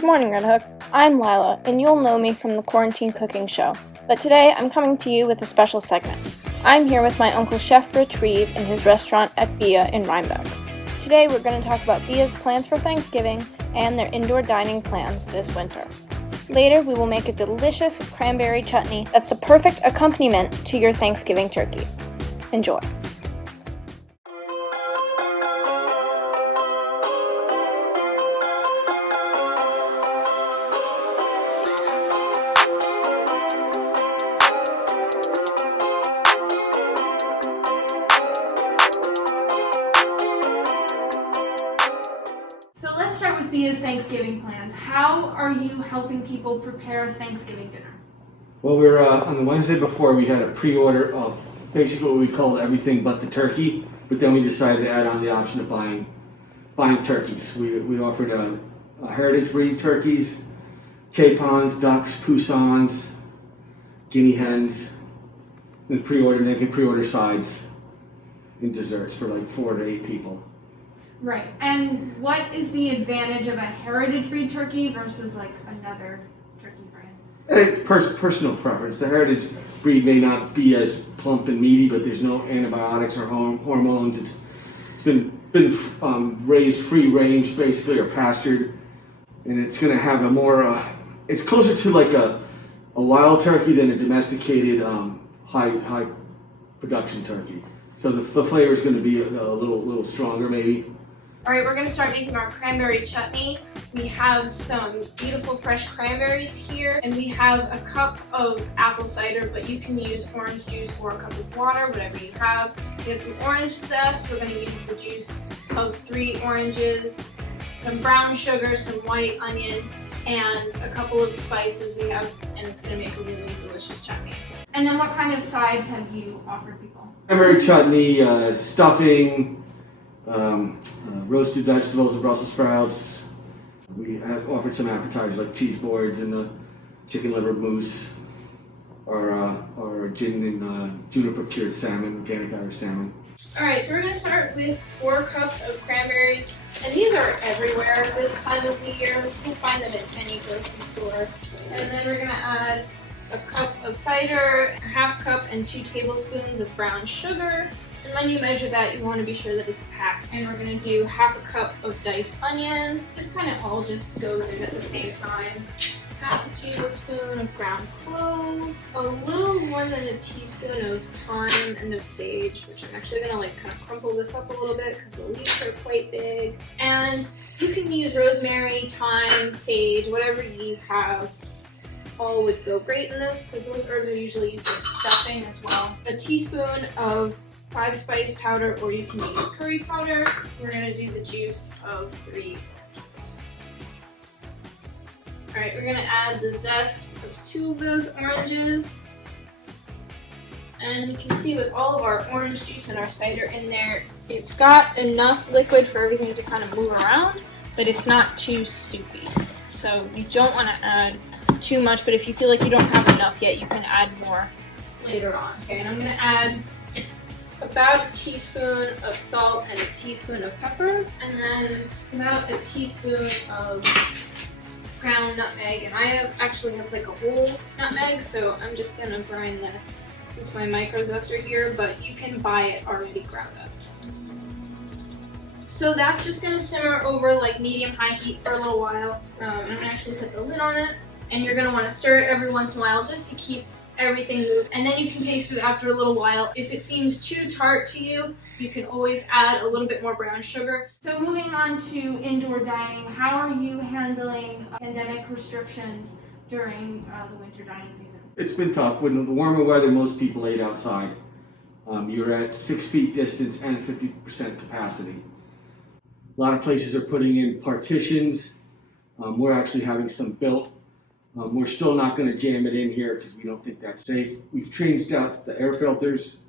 Good morning, Red Hook. I'm Lila, and you'll know me from the Quarantine Cooking Show. But today, I'm coming to you with a special segment. I'm here with my Uncle Chef Rich Reeve in his restaurant at Bia in Rhinebeck. Today, we're going to talk about Bia's plans for Thanksgiving and their indoor dining plans this winter. Later, we will make a delicious cranberry chutney that's the perfect accompaniment to your Thanksgiving turkey. Enjoy. So let's start with Bia's Thanksgiving plans. How are you helping people prepare Thanksgiving dinner? Well, we were on the Wednesday before, we had a pre-order of basically what we called everything but the turkey, but then we decided to add on the option of buying turkeys. We offered a heritage breed turkeys, capons, ducks, poussins, guinea hens, and they can pre-order sides and desserts for like 4 to 8 people. Right. And what is the advantage of a heritage breed turkey versus like another turkey brand? Personal preference. The heritage breed may not be as plump and meaty, but there's no antibiotics or hormones. It's been raised free range basically, or pastured, and it's going to have a more. It's closer to like a wild turkey than a domesticated high production turkey. So the flavor is going to be a little stronger maybe. All right, we're going to start making our cranberry chutney. We have some beautiful fresh cranberries here, and we have a cup of apple cider, but you can use orange juice or a cup of water, whatever you have. We have some orange zest. We're going to use the juice of 3 oranges, some brown sugar, some white onion, and a couple of spices we have, and it's going to make a really delicious chutney. And then what kind of sides have you offered people? Cranberry chutney, stuffing, roasted vegetables and Brussels sprouts. We have offered some appetizers like cheese boards and the chicken liver mousse, or gin and juniper cured salmon, organic Irish salmon. All right, so we're going to start with 4 cups of cranberries, and these are everywhere this time of the year. You can find them in any grocery store. And then we're going to add a cup of cider, a half cup and 2 tablespoons of brown sugar. And when you measure that, you want to be sure that it's packed. And we're going to do half a cup of diced onion. This kind of all just goes in at the same time. Half a tablespoon of ground clove, a little more than a teaspoon of thyme and of sage, which I'm actually going to like kind of crumple this up a little bit because the leaves are quite big. And you can use rosemary, thyme, sage, whatever you have. All would go great in this because those herbs are usually used in stuffing as well. A teaspoon of 5-spice powder, or you can use curry powder. We're going to do the juice of 3 oranges. Alright, we're going to add the zest of 2 of those oranges. And you can see with all of our orange juice and our cider in there, it's got enough liquid for everything to kind of move around, but it's not too soupy. So you don't want to add too much, but if you feel like you don't have enough yet, you can add more later on. Okay, and I'm going to add about a teaspoon of salt and a teaspoon of pepper, and then about a teaspoon of ground nutmeg. And I actually have like a whole nutmeg, so I'm just going to grind this with my micro zester here, but you can buy it already ground up. So that's just going to simmer over like medium-high heat for a little while. I'm going to actually put the lid on it, and you're going to want to stir it every once in a while just to keep everything move, and then you can taste it after a little while. If it seems too tart to you, you can always add a little bit more brown sugar. So moving on to indoor dining, how are you handling pandemic restrictions during the winter dining season? It's been tough. With the warmer weather, most people ate outside. You're at 6 feet distance and 50% capacity. A lot of places are putting in partitions. We're actually having some built. We're still not going to jam it in here because we don't think that's safe. We've changed out the air filters,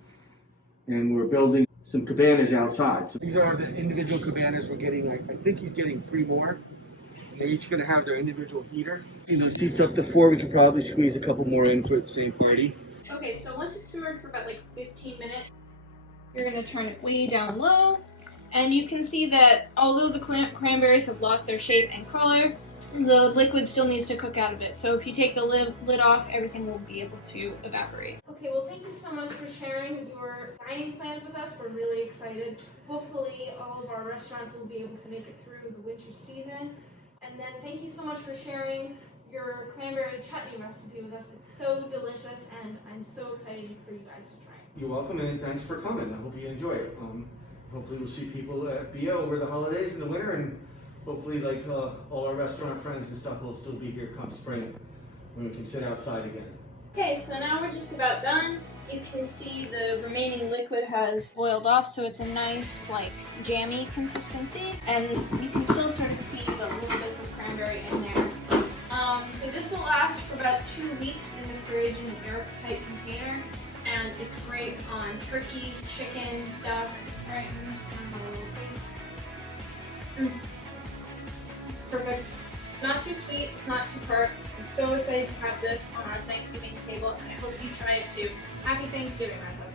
and we're building some cabanas outside. So these are the individual cabanas we're getting. I think he's getting 3 more. And they're each going to have their individual heater. It seats up to 4. We could probably squeeze a couple more in for the same party. Okay, so once it's simmered for about like 15 minutes, you're going to turn it way down low. And you can see that although the cranberries have lost their shape and color, the liquid still needs to cook out of it. So if you take the lid off, everything will be able to evaporate. Okay, well thank you so much for sharing your dining plans with us. We're really excited. Hopefully all of our restaurants will be able to make it through the winter season. And then thank you so much for sharing your cranberry chutney recipe with us. It's so delicious and I'm so excited for you guys to try it. You're welcome, and thanks for coming. I hope you enjoy it. Hopefully we'll see people at BIA over the holidays in the winter, and hopefully like all our restaurant friends and stuff will still be here come spring when we can sit outside again. Okay, so now we're just about done. You can see the remaining liquid has boiled off, so it's a nice, like, jammy consistency. And you can still sort of see the little bits of cranberry in there. So this will last for about 2 weeks in the fridge in an airtight container. And it's great on turkey, chicken, duck. Alright, I'm just gonna have a little taste. It's perfect. It's not too sweet, it's not too tart. I'm so excited to have this on our Thanksgiving table, and I hope you try it too. Happy Thanksgiving, my friends.